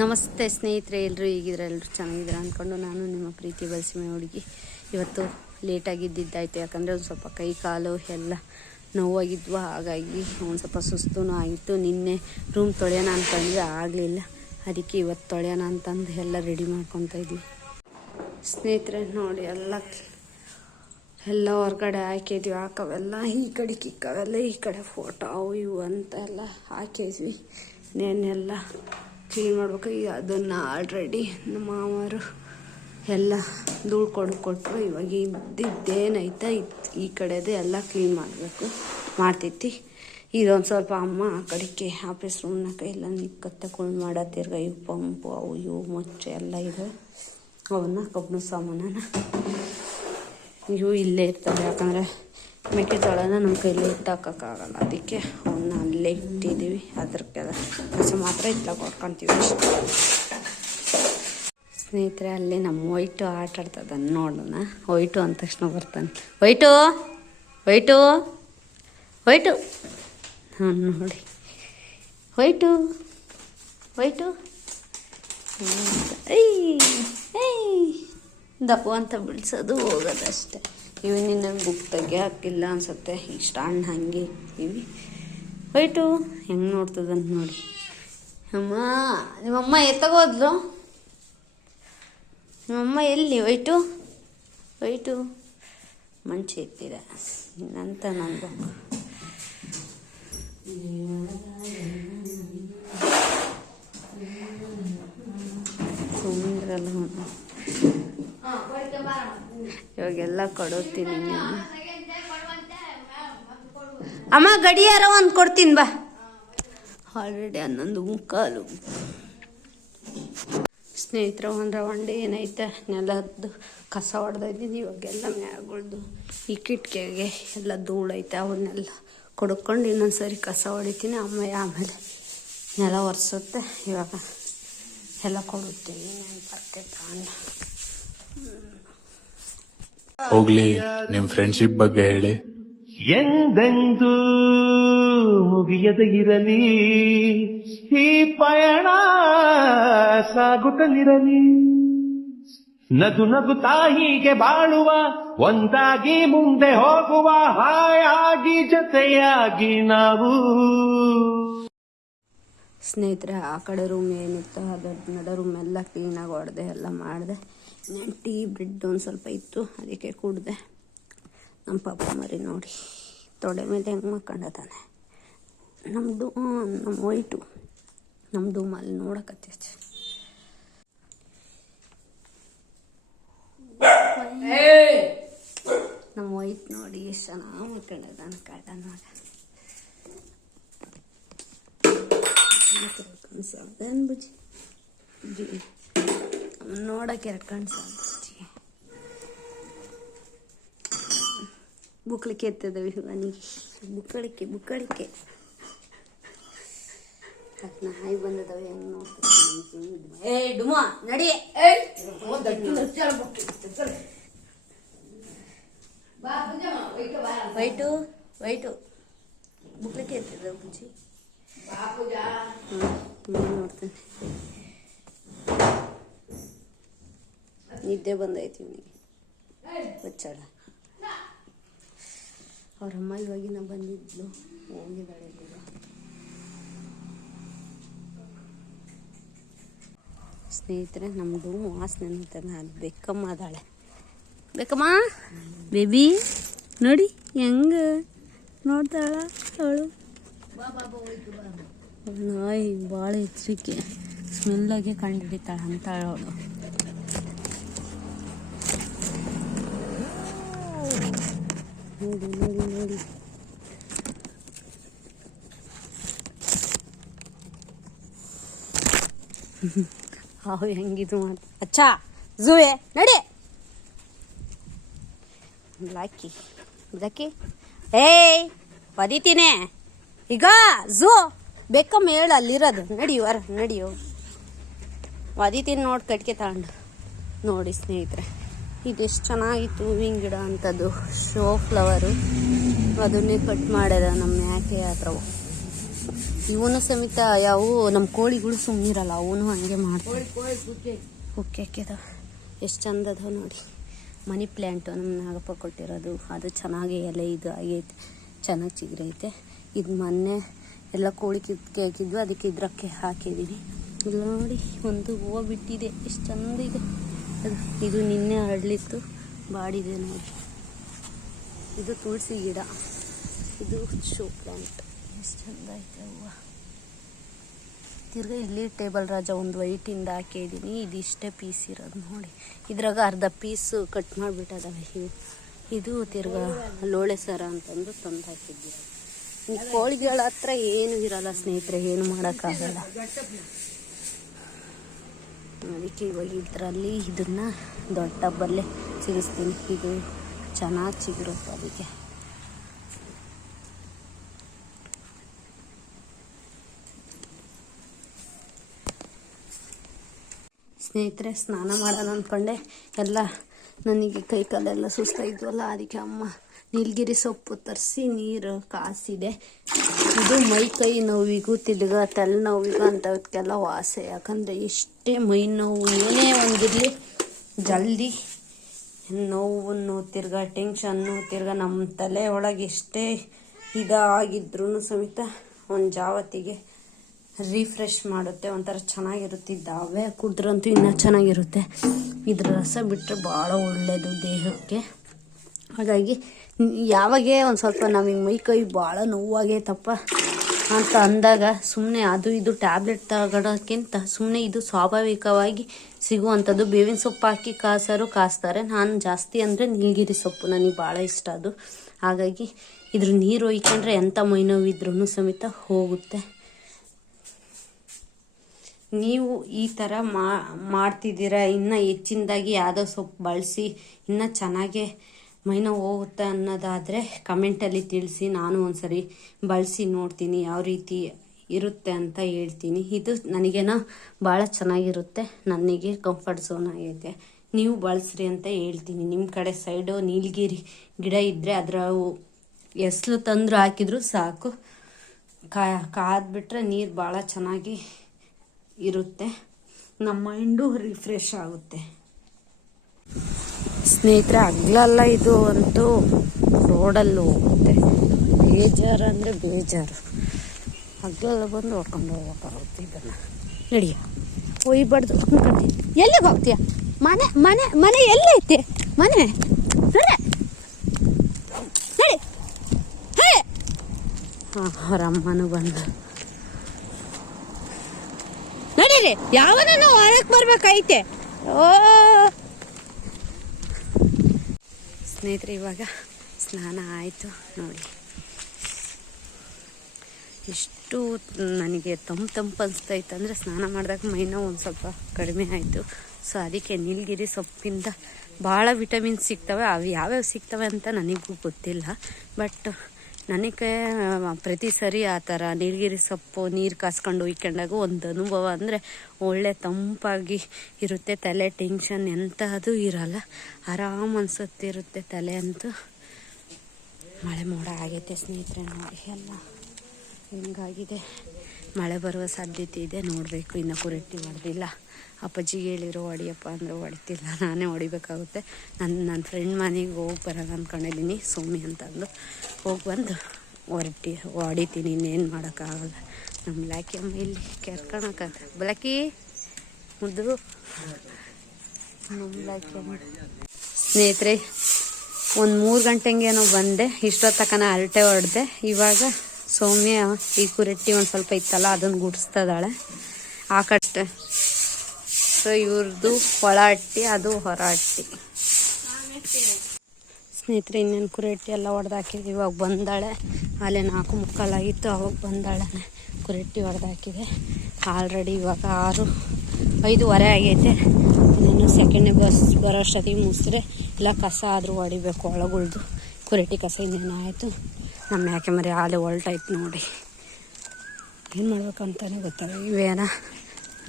ನಮಸ್ತೆ ಸ್ನೇಹಿತರೆ, ಎಲ್ಲರೂ ಹೀಗಿದ್ರೆ ಎಲ್ಲರೂ ಚೆನ್ನಾಗಿದ್ದಾರೆ ಅಂದ್ಕೊಂಡು ನಾನು ನಿಮ್ಮ ಪ್ರೀತಿ ಬಲಸಿಮೆ ಹುಡುಗಿ ಇವತ್ತು ಲೇಟಾಗಿದ್ದಾಯಿತು. ಯಾಕಂದರೆ ಒಂದು ಸ್ವಲ್ಪ ಕೈ ಕಾಲು ಎಲ್ಲ ನೋವಾಗಿದ್ವು, ಹಾಗಾಗಿ ಒಂದು ಸ್ವಲ್ಪ ಸುಸ್ತೂ ಆಗಿತ್ತು. ನಿನ್ನೆ ರೂಮ್ ತೊಳೆಯೋಣ ಅಂತಂದರೆ ಆಗಲಿಲ್ಲ, ಅದಕ್ಕೆ ಇವತ್ತು ತೊಳೆಯೋಣ ಅಂತಂದು ಎಲ್ಲ ರೆಡಿ ಮಾಡ್ಕೊತಾ ಇದ್ವಿ. ಸ್ನೇಹಿತರೆ ನೋಡಿ, ಎಲ್ಲ ಹೊರಗಡೆ ಹಾಕಿದ್ವಿ. ಹಾಕವೆಲ್ಲ ಈ ಕಡೆ ಕಿಕ್ಕವೆಲ್ಲ ಈ ಕಡೆ ಫೋಟೋ ಅವು ಇವು ಅಂತ ಎಲ್ಲ ಹಾಕಿದ್ವಿ. ನೇನೆಲ್ಲ ಕ್ಲೀನ್ ಮಾಡ್ಬೇಕು. ಈಗ ಅದನ್ನು ಆಲ್ರೆಡಿ ನಮ್ಮ ಮಾವರು ಎಲ್ಲ ಧೂಳು ಕೊಟ್ಟರು. ಇವಾಗ ಇದ್ದೇನೈತೆ ಈ ಕಡೆದು ಎಲ್ಲ ಕ್ಲೀನ್ ಮಾಡಬೇಕು, ಮಾಡ್ತೈತಿ. ಇದೊಂದು ಸ್ವಲ್ಪ ಅಮ್ಮ ಆ ಕಡೆಗೆ ಆಫೀಸ್ ರೂಮ್ನಾಗ ಎಲ್ಲ ಕತ್ತಕೊಂಡು ಮಾಡತ್ತಿರ್ಗ ಇವು ಪಂಪು ಅವು ಇವು ಮೊಚ್ಚೆ ಎಲ್ಲ ಇದೆ. ಅವನ್ನ ಕಬ್ಬಣ ಸಾಮಾನನ ಇವು ಇಲ್ಲೇ ಇರ್ತವೆ. ಯಾಕಂದರೆ ಮೆಕ್ಕೆಜೋಳನ ನಮ್ಮ ಕೈಲಿ ಇಟ್ಟಾಕೋಕ್ಕಾಗಲ್ಲ, ಅದಕ್ಕೆ ಅವನ್ನ ಅಲ್ಲೇ ಇಟ್ಟಿದ್ದೀವಿ. ಅದ್ರ ಕಸ ಮಾತ್ರ ಇಟ್ಲಾಗ ಕೊಟ್ಕೊತೀವಿ ಅಷ್ಟೇ. ಸ್ನೇಹಿತರೆ, ಅಲ್ಲಿ ನಮ್ಮ ವೈಟು ಆಟ ಆಡ್ತದನ್ನು ನೋಡೋಣ. ವೈಟು ಅಂದ ತಕ್ಷಣ ಬರ್ತಾನೆ. ವೈಟು ವೈಟು ವೈಟು ಹಾಂ ನೋಡಿ, ವೈಟು ವೈಟು ದಪ್ಪು ಅಂತ ಬಿಡಿಸೋದು ಹೋಗೋದಷ್ಟೆ. ಇವನಿನ್ನ ಬುಕ್ ತೆಗೆ ಹಾಕಿಲ್ಲ ಅನ್ಸುತ್ತೆ, ಇಷ್ಟ ಹಣ್ಣು ಹಾಗೆ ಇರ್ತೀವಿ. ವೈಟು ಹೆಂಗೆ ನೋಡ್ತದಂತ ನೋಡಿ. ಅಮ್ಮ, ನಿಮ್ಮಮ್ಮ ಎತ್ತಗೋದ್ಲು? ನಿಮ್ಮಮ್ಮ ಎಲ್ಲಿ? ವೈಟು ವೈಟು ಮಂಚೆ ಎತ್ತಿದ ಇನ್ನಂತ ನಂದು. ಸುಂದ್ರಲ್ಲ ಇವಾಗೆಲ್ಲ ಕೊಡುತ್ತೀನಿ. ಅಮ್ಮ ಗಡಿಯಾರ ಒಂದು ಕೊಡ್ತೀನಿ ಬಾ. ಆಲ್ರೆಡಿ 11:15. ಸ್ನೇಹಿತರೆ, ಒಂದು ರೌಂಡ್ ಏನೈತೆ ನೆಲದ್ದು ಕಸ ಹೊಡೆದಿದ್ದೀನಿ. ಇವಾಗೆಲ್ಲ ಮ್ಯಾಗಳ್ದು ಈ ಕಿಟಕಿಗೆ ಎಲ್ಲ ಧೂಳೈತೆ, ಅವನ್ನೆಲ್ಲ ಕೊಡ್ಕೊಂಡು ಇನ್ನೊಂದು ಸರಿ ಕಸ ಹೊಡಿತೀನಿ. ಆಮೇಲೆ ನೆಲ ಒರೆಸುತ್ತೆ. ಇವಾಗ ಎಲ್ಲ ಕೊಡುತ್ತೀನಿ ಬರ್ತೈತೆ ಅಣ್ಣ. ಹೋಗ್ಲಿ, ನಿಮ್ ಫ್ರೆಂಡ್ಶಿಪ್ ಬಗ್ಗೆ ಹೇಳಿ. ಎಂದೆಂದೂ ಮುಗಿಯದ ಇರಲಿ ಈ ಪಯಣ, ಸಾಗುತ್ತಲಿರಲಿ. ನಗು ನಗುತ್ತಾ ಹೀಗೆ ಬಾಳುವ, ಒಂದಾಗಿ ಮುಂದೆ ಹೋಗುವ, ಹಾಯಾಗಿ ಜೊತೆಯಾಗಿ ನಾವು. ಸ್ನೇಹಿತರೆ, ಆ ಕಡೆ ರೂಮ್ ಏನಿತ್ತು ಅದ್ರ ನಡ ರೂಮ್ ಎಲ್ಲ ಕ್ಲೀನಾಗಿ ಹೊಡೆದೆ, ಎಲ್ಲ ಮಾಡಿದೆ. ಟೀ ಬ್ರೆಡ್ ಒಂದು ಸ್ವಲ್ಪ ಇತ್ತು, ಅದಕ್ಕೆ ಕುಡ್ದೆ. ನಮ್ಮ ಪಾಪ ಮರಿ ನೋಡಿ ತೊಡೆ ಮೇಲೆ ಹೆಂಗೆ ಮಕ್ಕಂಡತಾನೆ. ನಮ್ಮದು ನಮ್ಮ ವೈಟು ನಮ್ಮದು ಅಲ್ಲಿ ನೋಡಕತ್ತೈತಿ. ನಮ್ಮ ವೈಟ್ ನೋಡಿ ಎಷ್ಟು ಚೆನ್ನಾಗಿ ಮಕ್ಕಂಡದಾನ. ಕಾಟ ನೋಡಿ ಕಣ್ಸಾಗ್ದೇನು ಬುಜ್ಜಿ? ನೋಡಕ್ಕೆ ಕಣ್ಸಾಗ್ತಿ. ಬುಕ್ಳಿಕೆ ಎತ್ತದವಿ ಅವನಿಗೆ. ಬುಕ್ಕಳಿಕೆ ನಾಯಿ ಬಂದದವೆ. ಹೆಂಗೆ ನೋಡ್ತಾರೆ ಡುಮ ನಡಿ. ವೈಟು ವೈಟು ಬುಕ್ಳಿಕೆ ಎತ್ತದ ಬುಜ್ಜಿ. ನೋಡ್ತಾನೆ. ನಿದ್ದೆ ಬಂದೈತಿ ಇವನಿಗೆ, ಬಚ್ಚಾಡ. ಅವರಮ್ಮ ಇವಾಗಿನ ಬಂದಿದ್ಲು, ಹೋಗಿದ್ದಾಳೆ. ಸ್ನೇಹಿತರೆ, ನಮ್ಮದು ವಾಸನೆ ಅಂತಾನೆ. ಅದು ಬೆಕ್ಕಮ್ಮ ಅದಾಳೆ. ಬೇಕಮ್ಮ ಬೇಬಿ ನೋಡಿ ಹೆಂಗೆ ನೋಡ್ತಾಳ ಅವಳು. ನಾಯಿ ಭಾಳ ಎಚ್ಚರಿಕೆ, ಸ್ಮೆಲ್ಲಾಗೆ ಕಂಡು ಹಿಡಿತಾಳೆ ಅಂತಾಳ ಅವಳು. ನೋಡಿ ನೋಡಿ ನೋಡಿ, ಹಾವು ಹೆಂಗಿದು ಮಾಡ. ಅಚ್ಚಾ ಝೂವೆ ನಡಿ. ಬ್ಲಾಕಿ ಏಯ್ ಬದಿತೀನಿ ಈಗ. ಝೂ ಬೇಕಮ್ಮ ಹೇಳು, ಅಲ್ಲಿರೋದು. ನಡಿಯುವರ ನಡಿಯೋ, ಒದಿತೀನಿ ನೋಡಿ ಕಟ್ಗೆ ತಗೊಂಡು. ನೋಡಿ ಸ್ನೇಹಿತರೆ, ಇದೆಷ್ಟು ಚೆನ್ನಾಗಿತ್ತು ಹೂವಿನ ಗಿಡ ಅಂಥದ್ದು, ಶೋ ಫ್ಲವರು. ಅದನ್ನೇ ಕಟ್ ಮಾಡ್ಯಾರ ನಮ್ಮ ಯಾಕೆ ಹತ್ರ. ಇವನು ಸಮೇತ ಯಾವು ನಮ್ಮ ಕೋಳಿಗಳು ಸುಮ್ಮನಿರಲ್ಲ, ಅವನು ಹಂಗೆ ಮಾಡ್ತಾರೆ. ಕುಕ್ಕೆ ಹಾಕಿದಾವ, ಎಷ್ಟು ಚಂದ ಅದಾವ ನೋಡಿ. ಮನಿ ಪ್ಲ್ಯಾಂಟು ನಮ್ಮ ನಾಗಪ್ಪ ಕೊಟ್ಟಿರೋದು, ಅದು ಚೆನ್ನಾಗಿ ಎಲೆ ಇದು ಆಗೈತೆ, ಚೆನ್ನಾಗಿ ಚಿಗುರೈತೆ. ಇದು ಮೊನ್ನೆ ಎಲ್ಲ ಕೋಳಿ ಕಿತ್ಕೆ ಹಾಕಿದ್ವು, ಅದಕ್ಕೆ ಇದ್ರಕ್ಕೆ ಹಾಕಿದ್ದೀನಿ. ಇಲ್ಲ ನೋಡಿ, ಒಂದು ಹೂವು ಬಿಟ್ಟಿದೆ, ಎಷ್ಟು ಚಂದ ಇದೆ ಅದು. ಇದು ನಿನ್ನೆ ಹರಳಿತ್ತು, ಬಾಡಿದೆ ನೋಡಿ. ಇದು ತುಳಸಿ ಗಿಡ, ಇದು ಶೋ ಪ್ಲ್ಯಾಂಟ್, ಎಷ್ಟು ಚಂದ ಐತೆ ಹೂವು. ತಿರ್ಗಿ ಇಲ್ಲಿ ಟೇಬಲ್ ರಾಜ ಒಂದು ವೈಟಿಂದ ಹಾಕಿದ್ದೀನಿ. ಇದಿಷ್ಟೇ ಪೀಸ್ ಇರೋದು ನೋಡಿ. ಇದ್ರಾಗ ಅರ್ಧ ಪೀಸು ಕಟ್ ಮಾಡಿಬಿಟ್ಟದಾವೆ ಇವು. ಇದು ತಿರ್ಗಾ ಲೋಳೆ ಸರ ಅಂತಂದು ತಂದು ಹಾಕಿದ್ವಿ. ಈ ಕೋಳಿಗಳ ಹತ್ರ ಏನು ಇರಲ್ಲ ಸ್ನೇಹಿತರೆ, ಏನು ಮಾಡೋಕ್ಕಾಗಲ್ಲ. ಅದಕ್ಕೆ ಇವಾಗ ಇದರಲ್ಲಿ ಇದನ್ನು ದೊಡ್ಡ ಟಬ್ಬಲ್ಲೇ ಸಿಗಿಸ್ತೀನಿ. ಇದು ಚೆನ್ನಾಗಿ ಚಿಗುರುತ್ತೆ ಅದಕ್ಕೆ. ಸ್ನೇಹಿತರೆ, ಸ್ನಾನ ಮಾಡೋಣ ಅಂದ್ಕೊಂಡೆ, ಎಲ್ಲ ನನಗೆ ಕೈ ಕಾಲೆಲ್ಲ ಸುಸ್ತಾಯಿದ್ವಲ್ಲ, ಅದಕ್ಕೆ ಅಮ್ಮ ನೀಲಗಿರಿ ಸೊಪ್ಪು ತರಿಸಿ ನೀರು ಕಾಸಿದೆ. ಇದು ಮೈ ಕೈ ನೋವಿಗೂ ತಿರ್ಗ ತಲೆ ನೋವಿಗೂ ಅಂಥವಕ್ಕೆಲ್ಲ ವಾಸ. ಯಾಕಂದರೆ ಎಷ್ಟೇ ಮೈ ನೋವು ಏನೇ ಒಂದಿರಲಿ ಜಲ್ದಿ ನೋವನ್ನು ತಿರ್ಗ ಟೆನ್ಷನ್ನು ತಿರ್ಗ ನಮ್ಮ ತಲೆ ಒಳಗೆ ಎಷ್ಟೇ ಇದಾಗಿದ್ರೂ ಸಮೇತ ಒಂದು ಜಾವತ್ತಿಗೆ ರಿಫ್ರೆಶ್ ಮಾಡುತ್ತೆ, ಒಂಥರ ಚೆನ್ನಾಗಿರುತ್ತೆ. ದಾವೆ ಕುಡಿದ್ರಂತೂ ಇನ್ನೂ ಚೆನ್ನಾಗಿರುತ್ತೆ. ಇದ್ರ ರಸ ಬಿಟ್ಟರೆ ಭಾಳ ಒಳ್ಳೆಯದು ದೇಹಕ್ಕೆ. ಹಾಗಾಗಿ ಯಾವಾಗೇ ಒಂದು ಸ್ವಲ್ಪ ನಮಗೆ ಮೈ ಕೈ ಭಾಳ ನೋವಾಗೈತಪ್ಪ ಅಂತ ಅಂದಾಗ ಸುಮ್ಮನೆ ಅದು ಇದು ಟ್ಯಾಬ್ಲೆಟ್ ತಗೊಳೋಕ್ಕಿಂತ ಸುಮ್ಮನೆ ಇದು ಸ್ವಾಭಾವಿಕವಾಗಿ ಸಿಗುವಂಥದ್ದು. ಬೇವಿನ ಸೊಪ್ಪು ಹಾಕಿ ಕಾಸ್ತಾರೆ. ನಾನು ಜಾಸ್ತಿ ಅಂದರೆ ನೀಲಗಿರಿ ಸೊಪ್ಪು ನನಗೆ ಭಾಳ ಇಷ್ಟ ಅದು. ಹಾಗಾಗಿ ಇದ್ರ ನೀರು ಒಯ್ಕೊಂಡ್ರೆ ಎಂಥ ಮೈ ನೋವಿದ್ರೂ ಸಮೇತ ಹೋಗುತ್ತೆ. ನೀವು ಈ ಥರ ಮಾಡ್ತಿದ್ದೀರಾ, ಇನ್ನೂ ಹೆಚ್ಚಿನದಾಗಿ ಯಾವುದೋ ಸೊಪ್ಪು ಬಳಸಿ ಇನ್ನೂ ಚೆನ್ನಾಗೇ ಮೈನೋವು ಹೋಗುತ್ತೆ ಅನ್ನೋದಾದರೆ ಕಮೆಂಟಲ್ಲಿ ತಿಳಿಸಿ. ನಾನು ಒಂದ್ಸರಿ ಬಳಸಿ ನೋಡ್ತೀನಿ, ಯಾವ ರೀತಿ ಇರುತ್ತೆ ಅಂತ ಹೇಳ್ತೀನಿ. ಇದು ನನಗೇನೋ ಭಾಳ ಚೆನ್ನಾಗಿರುತ್ತೆ, ನನಗೆ ಕಂಫರ್ಟ್ ಝೋನ್ ಆಗೈತೆ. ನೀವು ಬಳಸ್ರಿ ಅಂತ ಹೇಳ್ತೀನಿ. ನಿಮ್ಮ ಕಡೆ ಸೈಡು ನೀಲಗಿರಿ ಗಿಡ ಇದ್ದರೆ ಅದರ ಎಸ್ಲು ತಂದ್ರು ಹಾಕಿದ್ರು ಸಾಕು, ಕಾದ್ಬಿಟ್ರೆ ನೀರು ಭಾಳ ಚೆನ್ನಾಗಿ ಇರುತ್ತೆ, ನಮ್ಮ ಮೈಂಡು ರಿಫ್ರೆಶ್ ಆಗುತ್ತೆ. ಸ್ನೇಹಿತರೆ, ಹಗ್ಲೆಲ್ಲ ಇದು ಅಂತೂ ರೋಡಲ್ಲಿ ಹೋಗುತ್ತೆ, ಬೇಜಾರು ಅಂದರೆ ಬೇಜಾರು. ಹಗ್ಲೆಲ್ಲ ಬಂದು ಹೊಡ್ಕೊಂಡು ಹೋಗ್ಬೇಕಾಗುತ್ತೆ. ಇದನ್ನು ನಡಿಯ ಒಯ್ಬಾರ್ದು ಅನ್ಕೊಂಡಿ. ಎಲ್ಲಿಗೆ ಹೋಗ್ತೀಯ? ಮನೆ ಮನೆ ಮನೆ ಎಲ್ಲೈತೆ ಮನೆ? ನಡಿ ಹೇ. ಹಾಂ, ಅವರಮ್ಮನೂ ಬಂದು ನಡೀರಿ, ಯಾವನೂ ಹೊರಕ್ಕೆ ಬರ್ಬೇಕೈತೆ. ಓ ಸ್ನೇಹಿತರೆ, ಇವಾಗ ಸ್ನಾನ ಆಯಿತು ನೋಡಿ. ಎಷ್ಟು ನನಗೆ ತಂಪು ಅನಿಸ್ತೈತೆ ಅಂದರೆ ಸ್ನಾನ ಮಾಡಿದಾಗ ಮೈನೋ ಒಂದು ಸ್ವಲ್ಪ ಕಡಿಮೆ ಆಯಿತು. ಸೊ ಅದಕ್ಕೆ ನೀಲಗಿರಿ ಸೊಪ್ಪಿಂದ ಭಾಳ ವಿಟಮಿನ್ಸ್ ಸಿಗ್ತವೆ. ಅವು ಯಾವ್ಯಾವ ಸಿಗ್ತವೆ ಅಂತ ನನಗೂ ಗೊತ್ತಿಲ್ಲ, ಬಟ್ ನನಗೆ ಪ್ರತಿ ಸರಿ ಆ ಥರ ನೀಲಗಿರಿ ಸೊಪ್ಪು ನೀರು ಕಾಸ್ಕೊಂಡು ಉಯ್ಕೊಂಡಾಗ ಒಂದು ಅನುಭವ ಅಂದರೆ ಒಳ್ಳೆ ತಂಪಾಗಿ ಇರುತ್ತೆ. ತಲೆ ಟೆನ್ಷನ್ ಎಂಥದ್ದು ಇರಲ್ಲ, ಆರಾಮ್ ಅನ್ಸುತ್ತಿರುತ್ತೆ ತಲೆ ಅಂತೂ. ಮಳೆ ಮೋಡ ಆಗೈತೆ ಸ್ನೇಹಿತರೆ ನೋಡಿ, ಎಲ್ಲ ಹಿಂಗಾಗಿದೆ. ಮಳೆ ಬರುವ ಸಾಧ್ಯತೆ ಇದೆ, ನೋಡಬೇಕು. ಇನ್ನು ಕುರೆಟ್ಟಿ ಹೊಡೆದಿಲ್ಲ. ಅಪ್ಪಾಜಿಗೆ ಹೇಳಿರೋ ಹೊಡಿಯಪ್ಪ ಅಂದರೆ ಹೊಡಿತಿಲ್ಲ, ನಾನೇ ಹೊಡಿಬೇಕಾಗುತ್ತೆ. ನನ್ನ ಫ್ರೆಂಡ್ ಮನೆಗೆ ಹೋಗಿ ಬರೋಣ ಅಂದ್ಕೊಂಡಿದ್ದೀನಿ, ಸೋಮಿ ಅಂತಂದು. ಹೋಗಿ ಬಂದು ಹೊಡಿತೀನಿ, ಇನ್ನೇನು ಮಾಡೋಕ್ಕಾಗಲ್ಲ. ನಮ್ಮ ಬ್ಲ್ಯಾಕಿ ಅಮ್ಮ ಇಲ್ಲಿ ಕೆರ್ಕೊಳಕ್ಕಾಗ. ಬ್ಲ್ಯಾಕಿ ಮುದ್ದು ನಮ್ಮ ಬ್ಲ್ಯಾಕಿ ಅಮ್ಮ. ಸ್ನೇಹಿತರೆ, ಒಂದು 3 ಗಂಟೆಗೇನೋ ಬಂದೆ. ಇಷ್ಟೊತ್ತಕನ ಅರಟೆ ಹೊಡೆದೆ. ಇವಾಗ ಸೌಮ್ಯ ಈ ಕುರೆಟ್ಟಿ ಒಂದು ಸ್ವಲ್ಪ ಇತ್ತಲ್ಲ, ಅದನ್ನು ಗುಡಿಸ್ತದಾಳೆ ಆ ಕಟ್ಟೆ. ಸೊ ಇವ್ರದ್ದು ಒಳ ಅಟ್ಟಿ, ಅದು ಹೊರ ಅಟ್ಟಿ. ಸ್ನೇಹಿತರೆ, ಇನ್ನೇನು ಕುರೆಟ್ಟಿ ಎಲ್ಲ ಹೊಡೆದಾಕಿದೆ. ಇವಾಗ ಬಂದಾಳೆ. ಅಲ್ಲೇ 4:45 ಆಗಿತ್ತು, ಅವಾಗ ಬಂದಾಳೆ. ಕುರೆಟ್ಟಿ ಹೊಡೆದಾಕಿದೆ ಆಲ್ರೆಡಿ. ಇವಾಗ 5:15 ಆಗೈತೆ. ನಾನು ಸೆಕೆಂಡ್ನೇ ಬಸ್ ಬರೋ ಅಷ್ಟೊತ್ತಿಗೆ ಮುಗಿಸಿದ್ರೆ ಇಲ್ಲ ಕಸ ಆದರೂ ಹೊಡಿಬೇಕು ಒಳಗುಳ್ದು. ಕುರೆಟ್ಟಿ ಕಸ ಇನ್ನೇನು ಆಯಿತು. ನಮ್ಮ ಯಾಕೆ ಮರಿ ಹಾಲೆ ಹೊಲ್ಟಾಯ್ತು ನೋಡಿ. ಏನು ಮಾಡ್ಬೇಕಂತಾನೆ ಗೊತ್ತಾಗ. ಇವೇನ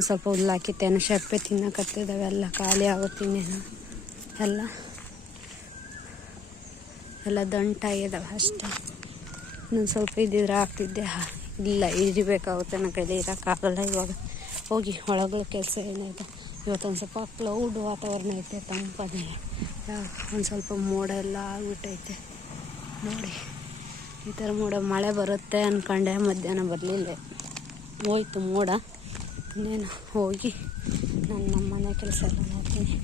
ಸ್ವಲ್ಪ ಹುಲ್ಲಾಕಿತ್ತೇನೋ, ಶೆಪ್ಪೆ ತಿನ್ನಕತ್ತಿದ್ದಾವೆ, ಎಲ್ಲ ಖಾಲಿ ಆಗುತ್ತೆ. ಇನ್ನೇನು ಎಲ್ಲ ದಂಟಾಗಿದ್ದಾವೆ ಅಷ್ಟೇ. ಇನ್ನೊಂದು ಸ್ವಲ್ಪ ಇದ್ದಿದ್ರೆ ಹಾಕ್ತಿದ್ದೆ. ಇಲ್ಲ ಇರಬೇಕಾಗುತ್ತೆ, ನನ್ನ ಕೈಲಿ ಇರೋಕ್ಕಾಗಲ್ಲ. ಇವಾಗ ಹೋಗಿ ಒಳಗಡೆ ಕೆಲಸ ಏನಾಯಿತು. ಇವತ್ತೊಂದು ಸ್ವಲ್ಪ ಕ್ಲೌಡ್ ವಾತಾವರಣ ಐತೆ, ತಂಪನೆ, ಒಂದು ಸ್ವಲ್ಪ ಮೋಡ ಎಲ್ಲ ಆಗ್ಬಿಟ್ಟೈತೆ ನೋಡಿ. ಈ ಥರ ಮೋಡ, ಮಳೆ ಬರುತ್ತೆ ಅಂದ್ಕೊಂಡೆ, ಮಧ್ಯಾಹ್ನ ಬರಲಿಲ್ಲ, ಹೋಯ್ತು ಮೋಡ. ಇನ್ನೇನು ಹೋಗಿ ನಾನು ನಮ್ಮ ಮನೆ ಕೆಲಸ ಎಲ್ಲ ನೋಡ್ತೀನಿ.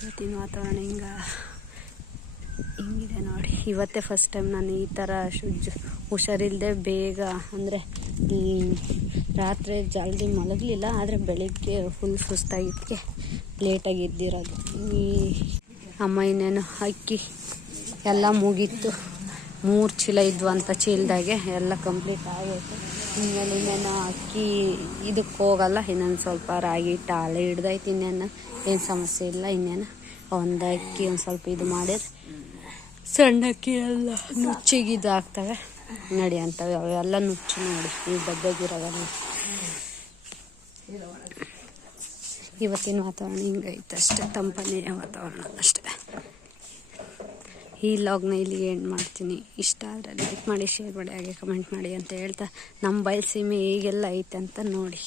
ಇವತ್ತಿನ ವಾತಾವರಣ ಹಿಂಗಿದೆ ನೋಡಿ. ಇವತ್ತೇ ಫಸ್ಟ್ ಟೈಮ್ ನಾನು ಈ ಥರ ಹುಷಾರಿಲ್ಲದೆ ಬೇಗ, ಅಂದರೆ ರಾತ್ರಿ ಜಲ್ದಿ ಮಲಗಲಿಲ್ಲ, ಆದರೆ ಬೆಳಿಗ್ಗೆ ಫುಲ್ ಸುಸ್ತಾಗಿದ್ದಕ್ಕೆ ಲೇಟಾಗಿ ಎದ್ದಿರೋದು. ಈ ಅಮ್ಮ ಇನ್ನೇನು ಅಕ್ಕಿ ಎಲ್ಲ ಮುಗೀತು, 3 ಚೀಲ ಇದ್ವು ಅಂತ ಚೀಲದಾಗೆ ಎಲ್ಲ ಕಂಪ್ಲೀಟ್ ಆಗೈತೆ. ಇನ್ಮೇಲೆ ಇನ್ನೇನು ಅಕ್ಕಿ ಇದಕ್ಕೆ ಹೋಗಲ್ಲ, ಇನ್ನೊಂದು ಸ್ವಲ್ಪ ರಾಗಿ ಹಿಟ್ಟು ಹಾಳೆ ಹಿಡ್ದೈತೆ, ಇನ್ನೇನು ಏನು ಸಮಸ್ಯೆ ಇಲ್ಲ. ಇನ್ನೇನು ಒಂದು ಅಕ್ಕಿ ಒಂದು ಸ್ವಲ್ಪ ಇದು ಮಾಡಿದ್ರೆ ಸಣ್ಣ ಅಕ್ಕಿ ಎಲ್ಲ ನುಚ್ಚಿಗಿದು ಆಗ್ತವೆ ನಡಿ ಅಂತವೆ, ಅವೆಲ್ಲ ನುಚ್ಚು ನೋಡಿ ಈ ಡಬ್ಬೆಗಿರೋವೆಲ್ಲ. ಇವತ್ತಿನ ವಾತಾವರಣ ಹಿಂಗೈತೆ ಅಷ್ಟೇ, ತಂಪನೇ ವಾತಾವರಣ ಅಷ್ಟೇ. ಈ ಲಾಗ್ನ ಇಲ್ಲಿಗೆ ಎಂಡ್ ಮಾಡ್ತೀನಿ. ಇಷ್ಟ ಆದರೆ ಲೈಕ್ ಮಾಡಿ, ಶೇರ್ ಮಾಡಿ, ಹಾಗೆ ಕಮೆಂಟ್ ಮಾಡಿ ಅಂತ ಹೇಳ್ತಾ, ನಮ್ಮ ಬಯಲು ಸೀಮೆ ಹೇಗೆಲ್ಲ ಐತೆ ಅಂತ ನೋಡಿ.